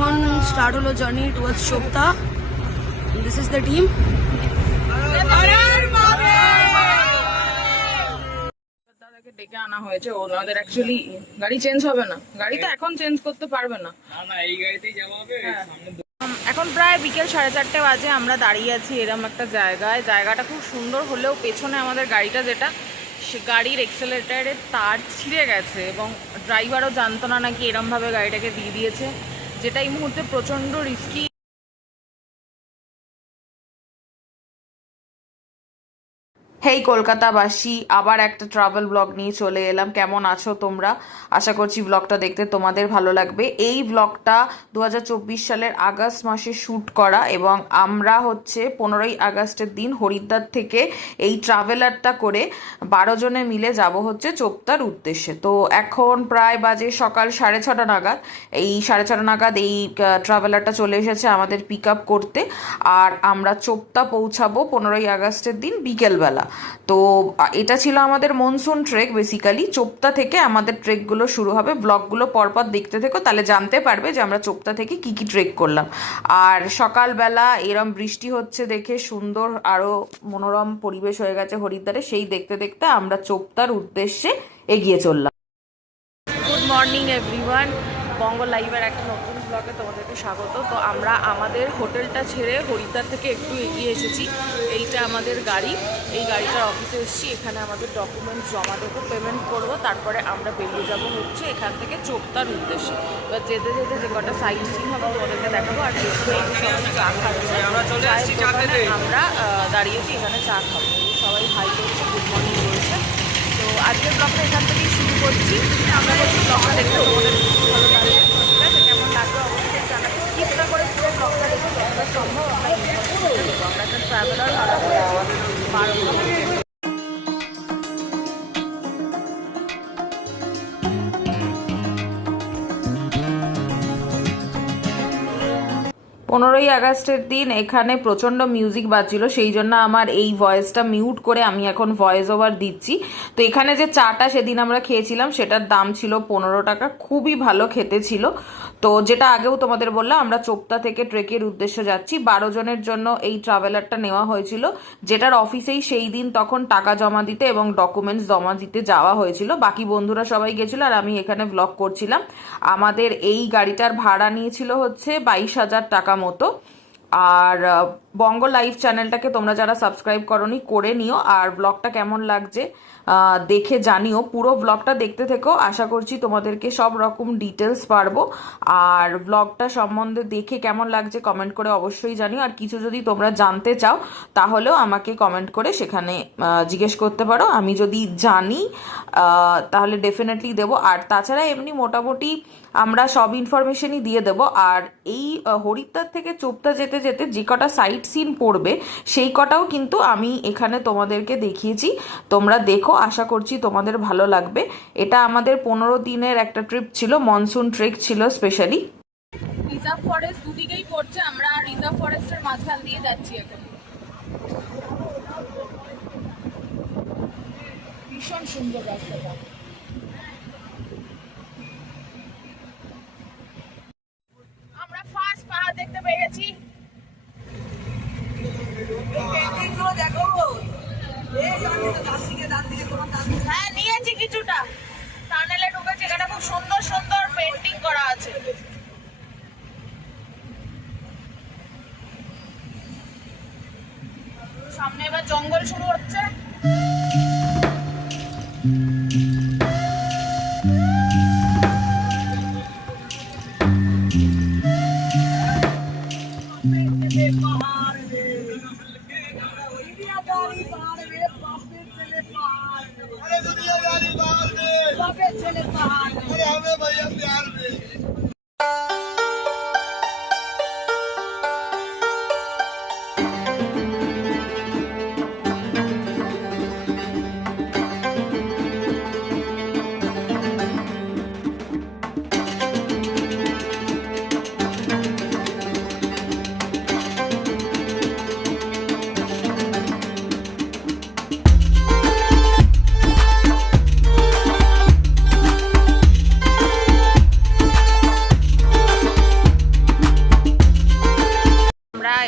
এখন স্টার্ট হলো journey towards Chopta. This is the team. দাদাকে ডেকে আনা হয়েছে, ওনাদের অ্যাকচুয়ালি গাড়ি চেঞ্জ হবে না, গাড়ি তো এখন চেঞ্জ করতে পারবে না, এই গাড়িতেই যাওয়া হবে। এখন প্রায় বিকেল 4:30 বাজে, আমরা দাঁড়িয়ে আছি এরম একটা জায়গায়। জায়গাটা খুব সুন্দর হলেও পেছনে আমাদের গাড়িটা, যেটা সে গাড়ির এক্সেলেটারের তার ছিঁড়ে গেছে এবং ড্রাইভারও জানতো না নাকি এরমভাবে গাড়িটাকে দিয়ে দিয়েছে, যেটা এই মুহূর্তে প্রচণ্ড রিস্কি। হেই কলকাতাবাসী, আবার একটা ট্রাভেল ব্লগ নিয়ে চলে এলাম। কেমন আছো তোমরা? আশা করছি ব্লগটা দেখতে তোমাদের ভালো লাগবে। এই ব্লগটা 2024 সালের আগস্ট মাসে শ্যুট করা এবং আমরা হচ্ছে 15ই আগস্টের দিন হরিদ্বার থেকে এই ট্রাভেলারটা করে 12 জনে মিলে যাব হচ্ছে চোপতার উদ্দেশ্যে। তো এখন প্রায় বাজে সকাল 6:30 নাগাদ। এই 6:30 নাগাদ এই ট্রাভেলারটা চলে এসেছে আমাদের পিক আপ করতে, আর আমরা চোপতা পৌঁছাবো 15ই আগস্টের দিন বিকেলবেলা। তো এটা ছিল আমাদের মনসুন ট্রেক। বেসিক্যালি চোপতা থেকে আমাদের ট্রেকগুলো শুরু হবে। ব্লগগুলো পরপর দেখতে থেকো, তাহলে জানতে পারবে যে আমরা চোপতা থেকে কি কি ট্রেক করলাম। আর সকালবেলা এরম বৃষ্টি হচ্ছে দেখে সুন্দর আরও মনোরম পরিবেশ হয়ে গেছে হরিদ্বারে। সেই দেখতে দেখতে আমরা চোপতার উদ্দেশ্যে এগিয়ে চললাম। গুড মর্নিং এভরিওয়ান, বঙ্গ লাইভের একটা নতুন ব্লগে তোমাদেরকে স্বাগত। তো আমরা আমাদের হোটেলটা ছেড়ে হরিদ্বার থেকে একটু এগিয়ে এসেছি। এইটা আমাদের গাড়ি, এই গাড়িটার অফিসে এসেছি। এখানে আমাদের ডকুমেন্টস জমা দেবো, পেমেন্ট করবো, তারপরে আমরা বেরিয়ে যাব হচ্ছে এখান থেকে চোপতার উদ্দেশ্যে। এবার যেতে যেতে যে কটা সাইট সিন হবে তোমাদেরকে দেখাবো। আর চা খাচ্ছে, আমরা দাঁড়িয়েছি এখানে চা খাবো। সবাই হাই করছে, গুড মর্নিং বলছে। তো আজকের ব্লগটা এখান থেকেই শুরু করছি। আমরা বলছি ব্লগটা দেখতে তোমাদের ভালো লাগবে, ঠিক আছে? কেমন লাগবে অবশ্যই জানাবে। স্কিপ না করে পুরো ব্লগটা দেখে যতটা সম্ভব আমরা ইনফরমেশন দেবো। আমরা একটা ট্রাভেলার ভাড়া করেছি 12 জন। 15ই আগস্টের দিন এখানে প্রচণ্ড মিউজিক বাজছিল, সেই জন্য আমার এই ভয়েসটা মিউট করে আমি এখন ভয়েস ওভার দিচ্ছি। তো এখানে যে চাটা সেদিন আমরা খেয়েছিলাম সেটার দাম ছিল 15 টাকা, খুবই ভালো খেতে ছিল। তো যেটা আগেও তোমাদের বললাম, আমরা চোপতা থেকে ট্রেকের উদ্দেশ্যে যাচ্ছি। 12 জনের জন্য এই ট্রাভেলারটা নেওয়া হয়েছিল, যেটার অফিসেই সেই দিন তখন টাকা জমা দিতে এবং ডকুমেন্টস জমা দিতে যাওয়া হয়েছিল। বাকি বন্ধুরা সবাই গেছিলো আর আমি এখানে ব্লগ করছিলাম। আমাদের এই গাড়িটার ভাড়া নিয়েছিল হচ্ছে 22,000 টাকা মতো। আর বঙ্গ লাইভ চ্যানেলটাকে তোমরা যারা সাবস্ক্রাইব করনি করে নিও। আর ব্লগটা কেমন লাগছে দেখে জানিও। পুরো ব্লগটা দেখতে থেকো, আশা করছি তোমাদেরকে সব রকম ডিটেলস পারবো। আর ব্লগটা সম্বন্ধে দেখে কেমন লাগছে কমেন্ট করে অবশ্যই জানিও। আর কিছু যদি তোমরা জানতে চাও তাহলেও আমাকে কমেন্ট করে সেখানে জিজ্ঞেস করতে পারো। আমি যদি জানি তাহলে ডেফিনেটলি দেবো। আর তাছাড়া এমনি মোটামুটি আমরা সব ইনফরমেশনই দিয়ে দেবো। আর এই হরিদ্বার থেকে চোপতা যেতে যেতে যে কটা সাইট সিন পড়বে সেই কটাও কিন্তু আমি এখানে তোমাদেরকে দেখিয়েছি। তোমরা দেখো, আশা করছি তোমাদের ভালো লাগবে। এটা আমাদের 15 দিনের একটা ট্রিপ ছিল, মনসুন ট্রেক ছিল স্পেশালি। রিজার্ভ ফরেস্ট দুদিকেই পড়ছে, আমরা রিজার্ভ ফরেস্টের মাঝখান দিয়ে যাচ্ছি এখন। ভীষণ সুন্দর রাস্তাটা। আমরা ফার্স্ট পাহাড় দেখতে পেয়ে গেছি। হ্যাঁ নিয়েছি কিছুটা, টানেলে ঢুকেছি। এখানে খুব সুন্দর সুন্দর পেন্টিং করা আছে। সামনে এবার জঙ্গল শুরু হচ্ছে।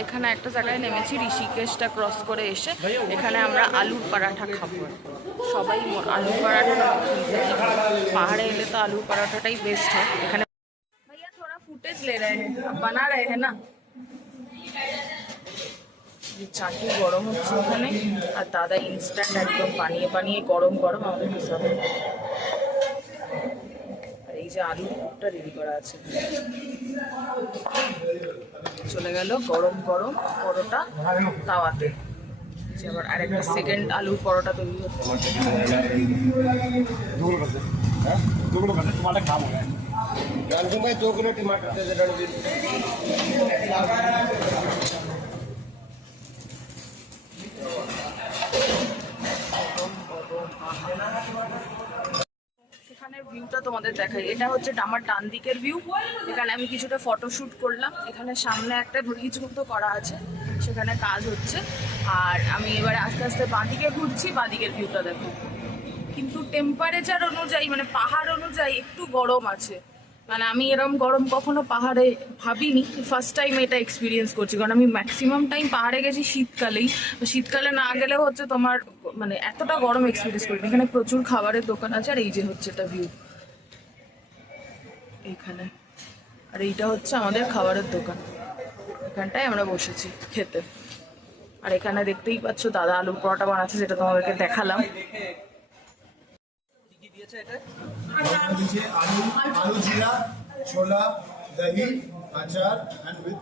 এখানে একটা জায়গায় নেমেছি ঋষিকেশটা ক্রস করে এসে, এখানে আমরা আলুর পরাঠা খাবো। সবাই আলুর পরাঠা পাহাড়ে এলে তো আলুর পরাঠাটাই বেস্ট হয়। এখানে ভাইয়া থোড়া ফুটেজ লে রহে হ্যাঁ, বানা রহে হ্যাঁ না। চাটনি গরম হচ্ছে ওখানে, আর দাদা ইনস্ট্যান্ট একদম বানিয়ে বানিয়ে গরম গরম আমাদের হিসাবে। আর এই যে আলুর পুরটা রেডি করা আছে, চলে গেল গরম গরম পরোটা তাওয়াতে। আবার আরেকটা সেকেন্ড আলুর পরোটা তৈরি হচ্ছে। সেখানে ভিউটা তোমাদের দেখাই, এটা হচ্ছে আমার ডান দিকের ভিউ। এখানে আমি কিছুটা ফটোশুট করলাম, এখানে সামনে একটা ব্রিজ মতো করা আছে, সেখানে কাজ হচ্ছে। আর আমি এবারে আস্তে আস্তে বাঁদিকে ঘুরছি, বাঁদিকের ভিউটা দেখো। কিন্তু টেম্পারেচার অনুযায়ী মানে পাহাড় অনুযায়ী একটু গরম আছে, মানে আমি এরকম গরম কখনো পাহাড়ে ভাবিনি, ফার্স্ট টাইম এটা এক্সপিরিয়েন্স করছি। কারণ আমি ম্যাক্সিমাম টাইম পাহাড়ে গেছি শীতকালেই, শীতকালে না গেলেও হচ্ছে তোমার মানে এতটা গরম এক্সপিরিয়েন্স করিনি। এখানে প্রচুর খাবারের দোকান আছে, আর এই যে হচ্ছে এটা ভিউ এইখানে, আর এইটা হচ্ছে আমাদের খাবারের দোকান, এখানটায় আমরা বসেছি খেতে। আর এখানে দেখতেই পাচ্ছ দাদা আলুর পরোটা বানাচ্ছে, যেটা তোমাদেরকে দেখালাম। आलू जीरा छोला दही अचार एंड विद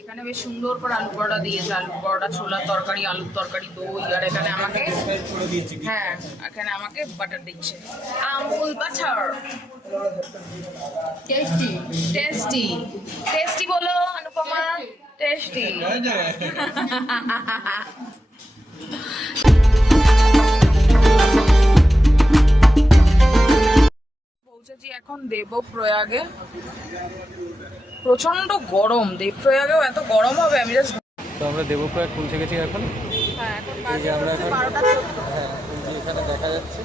এখানে বেশ সুন্দর করে আলু পরোটা দিয়েছে, আলু পরোটা, ছোলার তরকারি, আলুর তরকারি, দই। আর এখানে আমাকে হ্যাঁ এখানে আমাকে বাটার দিচ্ছে, Amul butter. Tasty tasty tasty বলো অনুপমা, টেস্টি। পৌঁছেছি এখন দেবপ্রয়াগে। প্রচন্ড গরম, দেবপ্রয়াগেও এত গরম হবে আমি জাস্ট। তো আমরা দেবপ্রয়াগ পৌঁছে গেছি এখন। হ্যাঁ এখন এই বাজে যে আমরা হচ্ছে এখন 12টা। হ্যাঁ এই যে এখানে দেখা যাচ্ছে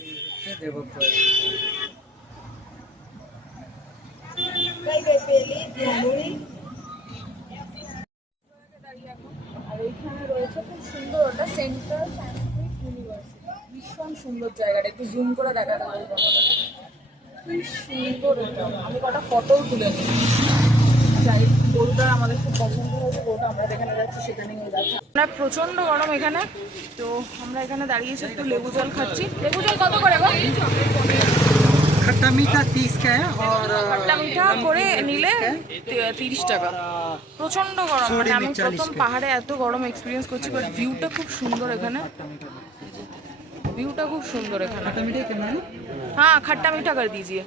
এই হচ্ছে দেবপ্রয়াগ। আর এইখানে রয়েছে খুব সুন্দর, ওটা সেন্ট্রাল সংস্কৃত ইউনিভার্সিটি। ভীষণ সুন্দর জায়গাটা, একটু জুম করে দেখাতে পারি তোমাদের। কি সুন্দর এটা, আমি কটা ফটোও তুলে নিই। যাই গরুটা আমাদের খুব পছন্দ হয়েছে, গরুটা আমরা যেখানে যাচ্ছি সেখানেই যাচ্ছি। আমরা প্রচন্ড গরম এখানে, তো আমরা এখানে দাঁড়িয়েছি একটু লেবু জল খাচ্ছি। লেবু জল কত করে গো? खट्टा मीठा 30 का है और খট্টা মিঠা করে নিলে 30 টাকা। প্রচন্ড গরম, মানে আমি প্রথম পাহাড়ে এত গরম এক্সপিরিয়েন্স করছি। বাট ভিউটা খুব সুন্দর এখানে, ভিউটা খুব সুন্দর এখানে। হ্যাঁ খট্টা মিঠা করে দিজিয়ে।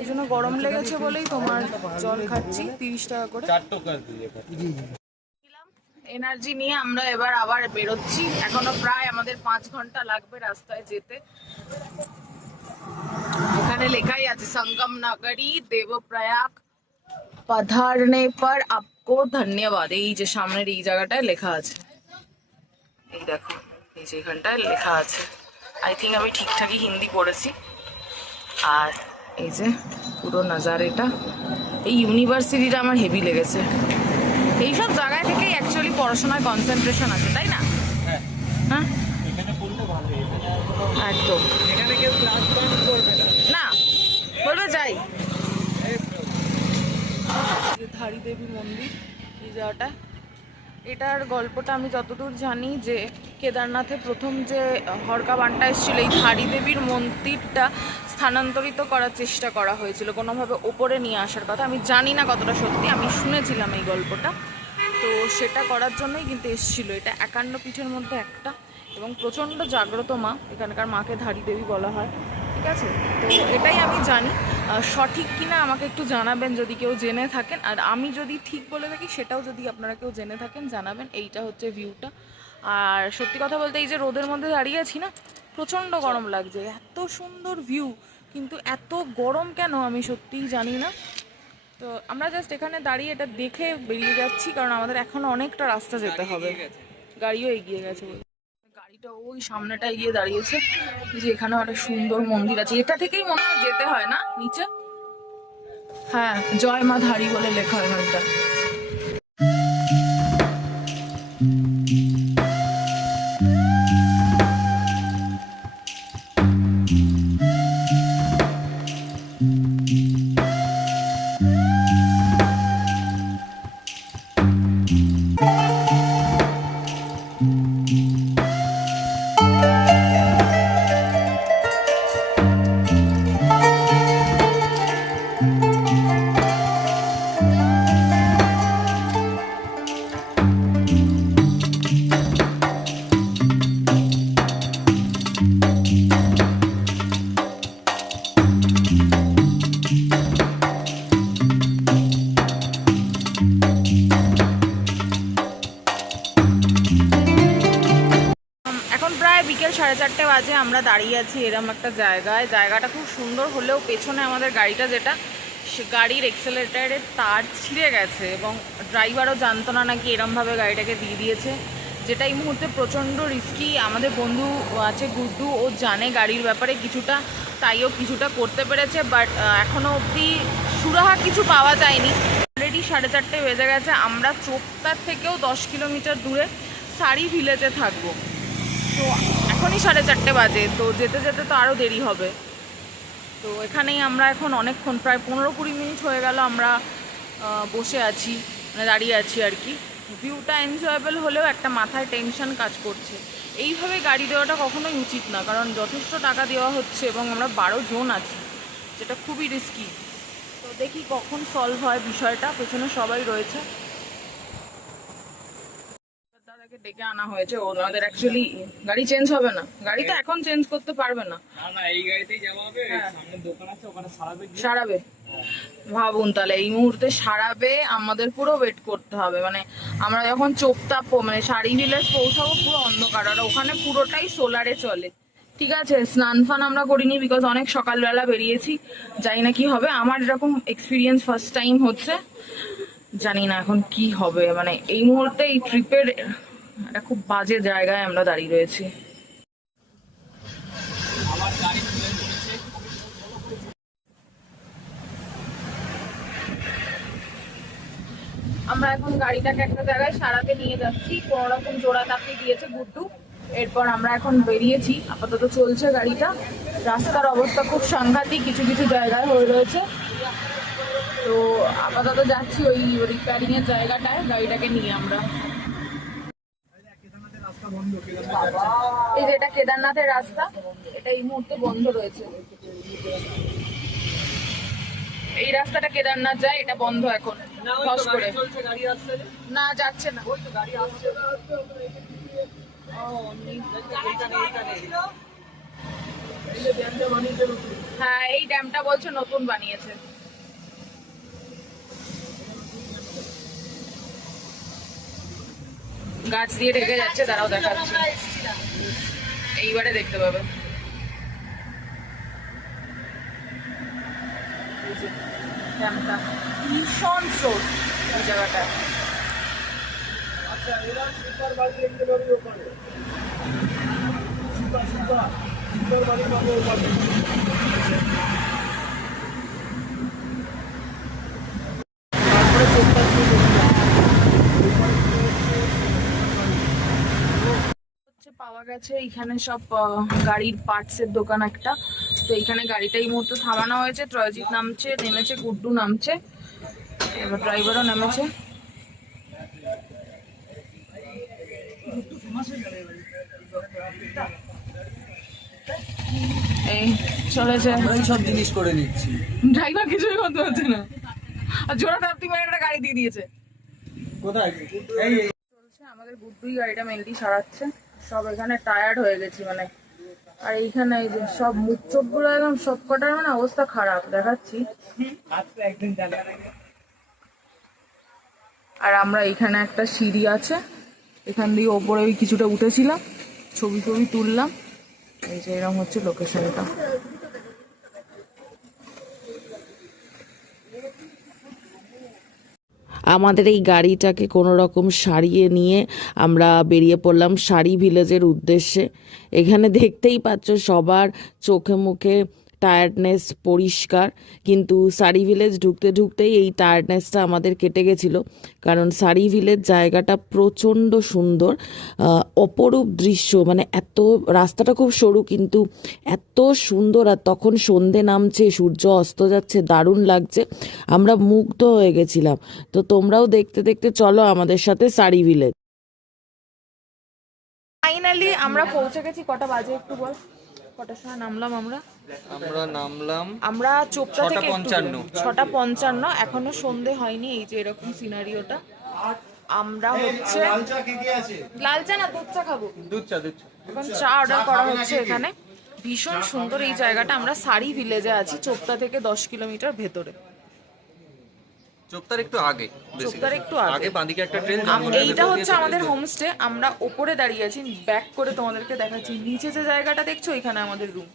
এই জন্য গরম লেগেছে বলেই তোমার জল খাচ্ছি 30 টাকা করে। এনার্জি নিয়ে আমরা এবার আবার বেরোচ্ছি, এখনো প্রায় আমাদের 5 ঘন্টা লাগবে রাস্তায় যেতে। এখানে লেখাই আছে संगम नगरी देवप्रयाग पधारने पर आपको धन्यवाद। এই যে সামনের এই জায়গাটায় লেখা আছে, এই দেখো এই যে এখানটায় লেখা আছে। আই থিঙ্ক আমি ঠিকঠাকই হিন্দি পড়েছি। আর এই যে পুরো নাজারেটা, এই ইউনিভার্সিটিটা আমার হেভি লেগেছে। এইসব জায়গায় থেকেই অ্যাকচুয়ালি পড়াশোনায় কনসেন্ট্রেশন আছে, তাই না? হ্যাঁ একদম না বলবে যাই। ধারী দেবী মন্দির এই জায়গাটা, এটার গল্পটা আমি যতদূর জানি যে কেদারনাথে প্রথম যে হরকা বানটা এসেছিল, এই ধারী দেবীর মন্দিরটা স্থানান্তরিত করার চেষ্টা করা হয়েছিল, কোনোভাবে ওপরে নিয়ে আসার কথা। আমি জানি না কতটা সত্যি, আমি শুনেছিলাম এই গল্পটা। তো সেটা করার জন্যই কিন্তু এসেছিলো। এটা 51 পীঠের মধ্যে একটা, এবং প্রচণ্ড জাগ্রত মা, এখানকার মাকে ধারী দেবী বলা হয়। ঠিক আছে, তো এটাই আমি জানি। সঠিক কিনা আমাকে একটু জানাবেন যদি কেউ জেনে থাকেন, আর আমি যদি ঠিক বলে থাকি সেটাও যদি আপনারা কেউ জেনে থাকেন জানাবেন। এইটা হচ্ছে ভিউটা। আর সত্যি কথা বলতে এই যে রোদের মধ্যে দাঁড়িয়ে আছি না, প্রচণ্ড গরম লাগছে। এত সুন্দর ভিউ, কিন্তু এত গরম কেন আমি সত্যিই জানি না। তো আমরা জাস্ট এখানে দাঁড়িয়ে এটা দেখে বেরিয়ে যাচ্ছি, কারণ আমাদের এখনও অনেকটা রাস্তা যেতে হবে। গাড়িও এগিয়ে গেছে। গাড়ি গাড়িটা ওই সামনেটায় গিয়ে দাঁড়িয়েছে। এই যে এখানে একটা সুন্দর মন্দির আছে, এটা থেকেই মনে হয় যেতে হয় না নিচে। হ্যাঁ, জয় মা ধারী বলে লেখা হয় এখানটা। এখন প্রায় বিকেল 4:30 বাজে, আমরা দাঁড়িয়ে আছি এরম একটা জায়গায়। জায়গাটা খুব সুন্দর হলেও পেছনে আমাদের গাড়িটা যেটা, সে গাড়ির এক্সেলেটারের তার ছিঁড়ে গেছে এবং ড্রাইভারও জানতো না নাকি এরমভাবে গাড়িটাকে দিয়ে দিয়েছে, যেটা এই মুহূর্তে প্রচণ্ড রিস্কি। আমাদের বন্ধু আছে গুড্ডু, ও জানে গাড়ির ব্যাপারে কিছুটা, তাইও কিছুটা করতে পেরেছে, বাট এখনও অবধি সুরাহা কিছু পাওয়া যায়নি। অলরেডি 4:30 বেজে গেছে, আমরা চোপতার থেকেও 10 কিলোমিটার দূরে সারি ভিলেজে থাকবো। তো এখনই 4:30 বাজে, তো যেতে যেতে তো আরও দেরি হবে। তো এখানেই আমরা এখন অনেকক্ষণ, প্রায় 15-20 মিনিট হয়ে গেল আমরা বসে আছি, মানে দাঁড়িয়ে আছি আর কি। ভিউটা এনজয়েবল হলেও একটা মাথায় টেনশন কাজ করছে। এইভাবে গাড়ি দেওয়াটা কখনোই উচিত না, কারণ যথেষ্ট টাকা দেওয়া হচ্ছে এবং আমরা 12 জন আছি, যেটা খুবই রিস্কি। তো দেখি কখন সলভ হয় বিষয়টা, পেছনে সবাই রয়েছে। দাদাকে ডেকে আনা হয়েছে, ওনাদের অ্যাকচুয়ালি গাড়ি চেঞ্জ হবে না, গাড়ি তো এখন চেঞ্জ করতে পারবে না, না এই গাড়িতেই যাওয়া হবে। সামনে দোকান আছে, ওখানে সারাবে। ভাবুন তাহলে এই মুহূর্তে সারাবে, আমাদের পুরো ওয়েট করতে হবে। মানে আমরা যখন চোপতা মানে সারি ভিলেজ পৌঁছাবো পুরো অন্ধকার, আর ওখানে পুরোটাই সোলারে চলে। ঠিক আছে, স্নান ফান আমরা করিনি বিকজ অনেক সকালবেলা বেরিয়েছি, জানি না কি হবে। আমার এরকম এক্সপিরিয়েন্স ফার্স্ট টাইম হচ্ছে, জানি না এখন কি হবে। মানে এই মুহূর্তে এই ট্রিপের একটা খুব বাজে জায়গায় আমরা দাঁড়িয়ে রয়েছি। আমরা এখন গাড়িটাকে একটা জায়গায় সারাতে নিয়ে যাচ্ছি, কোনো রকম জোড়া তাপি দিয়েছে গুড্ডু। এরপর আমরা এখন বেরিয়েছি, আপাতত চলছে গাড়িটা। রাস্তার অবস্থা খুব সাংঘাতিক, কিছু কিছু জায়গায় হয়ে রয়েছে। তো আপাতত যাচ্ছি ওই রিপেয়ারিং এর জায়গাটায় গাড়িটাকে নিয়ে আমরা। এই যে এটা কেদারনাথের রাস্তা, এটা এই মুহূর্তে বন্ধ রয়েছে। এই রাস্তাটা কেদারনাথ যায়, এটা বন্ধ এখন খস করে। না যাচ্ছে না, হ্যাঁ এই ড্যামটা বলছে নতুন বানিয়েছে। গাছ দিয়ে ঢেকে যাচ্ছে, তারাও দেখাচ্ছে, এইবারে দেখতে পাবে। ড্যামটা ভীষণ স্রোত এই জায়গাটা। পাওয়া গেছে এখানে সব গাড়ির পার্টসের দোকান একটা। তো এখানে গাড়িটা এই মুহূর্তে থামানো হয়েছে, ত্রয়জিৎ নেমেছে, গুড্ডু নামছে, এবার ড্রাইভারও নেমেছে। এই চলেছে, সব জিনিস করে নিচ্ছি, ড্রাইভার কিছুই করতে হচ্ছে না, আর জোড়া তাপ্তি মেরে একটা গাড়ি দিয়ে দিয়েছে। কোথায় চলছে, আমাদের গুড্ডুই গাড়িটা মেনলি সারাচ্ছে। সব এখানে টায়ার্ড হয়ে গেছি মানে, আর এইখানে এই যে সব মুখ চোখ গুলো একদম সব কটার মানে অবস্থা খারাপ দেখাচ্ছি। আর আমরা এখানে একটা সিঁড়ি আছে, এখান দিয়ে ওপরে ওই কিছুটা উঠেছিলাম, ছবি তুললাম। এই যে এরকম হচ্ছে লোকেশনটা। আমাদের এই গাড়িটাকে কোনো রকম সারিয়ে নিয়ে আমরা বেরিয়ে পড়লাম শাড়ি ভিলেজের উদ্দেশ্যে। এখানে দেখতেই পাচ্ছ সবার চোখে মুখে টায়ার্ডনেস পরিষ্কার, কিন্তু শাড়ি ভিলেজ ঢুকতে ঢুকতেই এই টায়ার্ডনেসটা আমাদের কেটে গেছিলো, কারণ শাড়ি ভিলেজ জায়গাটা প্রচণ্ড সুন্দর, অপরূপ দৃশ্য, মানে এত রাস্তাটা খুব সরু কিন্তু এত সুন্দর, আর তখন সন্ধে নামছে, সূর্য অস্ত যাচ্ছে, দারুণ লাগছে, আমরা মুগ্ধ হয়ে গেছিলাম। তো তোমরাও দেখতে দেখতে চলো আমাদের সাথে শাড়ি ভিলেজ। ফাইনালি আমরা পৌঁছে গেছি। কটা বাজে একটু বল, কটার সময় নামলাম আমরা? আমরা চোপড়া থেকে 6:55, এখনো সন্ধে হয়নি। এই যে এরকম সিনারিওটা। আমরা হচ্ছে লাল চা না দুধ চা খাবো? দুধ চা। এখন চা অর্ডার করা হচ্ছে এখানে। ভীষণ সুন্দর এই জায়গাটা। আমরা শাড়ি ভিলেজে আছি, চোপড়া থেকে 10 কিলোমিটার ভেতরে। চোপতার একটু আগে বাঁদিকে একটা ট্রেন। এইটা হচ্ছে আমাদের হোমস্টে। আমরা ওপরে দাঁড়িয়ে আছি, ব্যাক করে তোমাদেরকে দেখাচ্ছি। নিচে যে জায়গাটা দেখছো এখানে আমাদের রুম।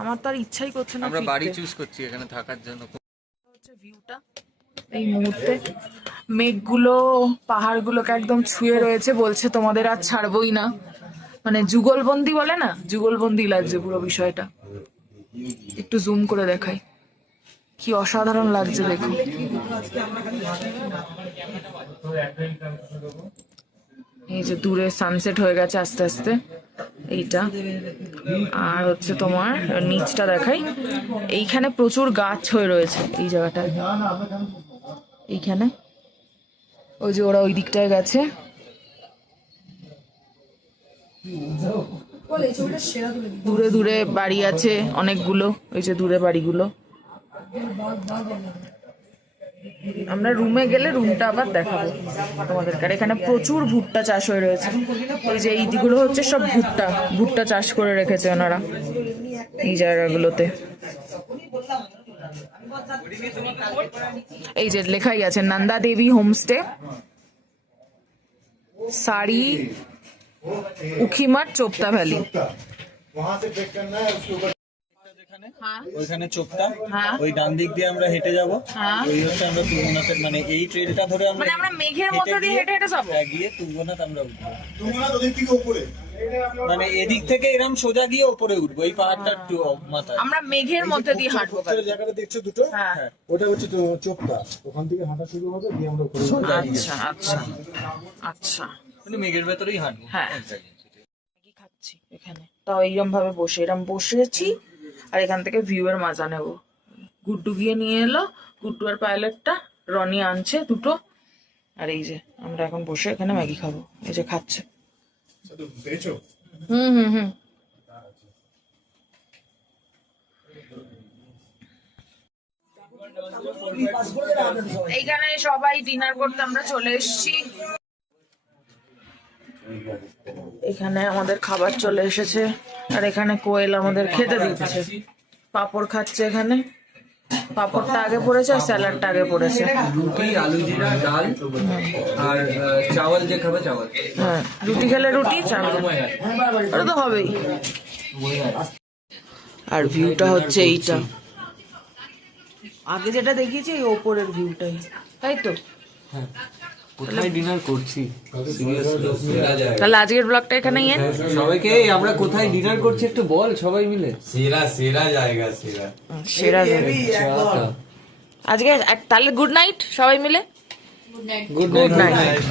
আমার তো আর ইচ্ছাই করছে না, আমরা বাড়ি চুজ করছি এখানে থাকার জন্য। হচ্ছে ভিউটা এই মুহূর্তে, মেঘগুলো পাহাড়গুলোকে একদম ছুঁয়ে রয়েছে, বলছে তোমাদের আর ছাড়বই না, মানে যুগলবন্দি বলে না, যুগলবন্দি লাগছে পুরো বিষয়টা। একটু জুম করে দেখাই, কি অসাধারণ লাগছে দেখো। এই যে দূরে সানসেট হয়ে গেছে আস্তে আস্তে এইটা। আর হচ্ছে তোমার নিচটা দেখাই, এইখানে প্রচুর গাছ হয়ে রয়েছে এই জায়গাটায়। এইখানে ওই যে ওরা ওই দিকটায় গেছে। দূরে দূরে বাড়ি আছে অনেকগুলো, ওই যে দূরে বাড়িগুলো। আমরা রুমে গেলে রুমটা আবার দেখাবো তোমাদেরকে। আর এখানে প্রচুর ভুট্টা চাষ হয়ে রয়েছে। এই যে এইগুলো হচ্ছে সব ভুট্টা চাষ করে রেখেছে ওনারা এই জায়গাগুলোতে। এই যে লেখাই আছে নন্দা দেবী হোমস্টে, শাড়ি উখিমাঠ, চোপতা ভ্যালি। ওইখানে চোপতা, ওই ডান দিক দিয়ে আমরা হেঁটে যাব। ওই হচ্ছে আমরা তুঙ্গনাথের, মানে এই ট্রেনটা ধরে আমরা মেঘের মধ্যে দিয়ে হেঁটে হেঁটে যাবো, গিয়ে তুঙ্গনাথ আমরা উঠবো। তুঙ্গনাথ ওদিক থেকে উপরে, মানে এদিক থেকে এরকম সোজা গিয়ে উপরে উঠবো। এই পাহাড়টা একটু মাথায়। আমরা মেঘের মধ্যে দিয়ে হাঁটবো। জায়গাটা দেখছো দুটো, ওটা হচ্ছে চোপতা। ওখান থেকে হাঁটা শুরু হবে, দিয়ে আমরা উপরে। আচ্ছা আচ্ছা আচ্ছা, মানে মেঘের ভেতরেই হাঁটবো। হ্যাঁ কি খাচ্ছি এখানে, তাও এইরকম ভাবে বসে এরকম বসেছি, আর এখান থেকে ভিউ এর মজা নেবো। গুড্ডু গিয়ে নিয়ে এলো, গুড্ডু আর পাইলটটা, রনি আনছে দুটো। আর এই যে আমরা এখন বসে এখানে ম্যাগি খাবো। এই যে খাচ্ছে। হুম এইখানে সবাই ডিনার করতে আমরা চলে এসেছি। এখানে আমাদের খাবার চলে এসেছে, আর এখানে কোয়েল আমাদের খেতে দিচ্ছে। পাপড় খাচ্ছে এখানে, পাপড়টা আগে পড়েছে আর স্যালাডটা আগে পড়েছে। রুটি, আলু জিরা, ডাল আর চাওয়াল, যে খাবে চাওয়াল। হ্যাঁ, রুটি খেলে রুটি, চাওয়াল ওটা তো হবেই। আর ভিউটা হচ্ছে এইটা, আগে যেটা দেখিয়েছি এই ওপরের ভিউটাই, তাই তো? কোথায় ডিনার করছি তাহলে আজকের ব্লগটা এখানেই এন্ড। সবাইকে আমরা কোথায় ডিনার করছি একটু বল সবাই মিলে। সেরা জায়গা, সেরা জায়গা আজকে। তাহলে গুড নাইট সবাই মিলে। Good night.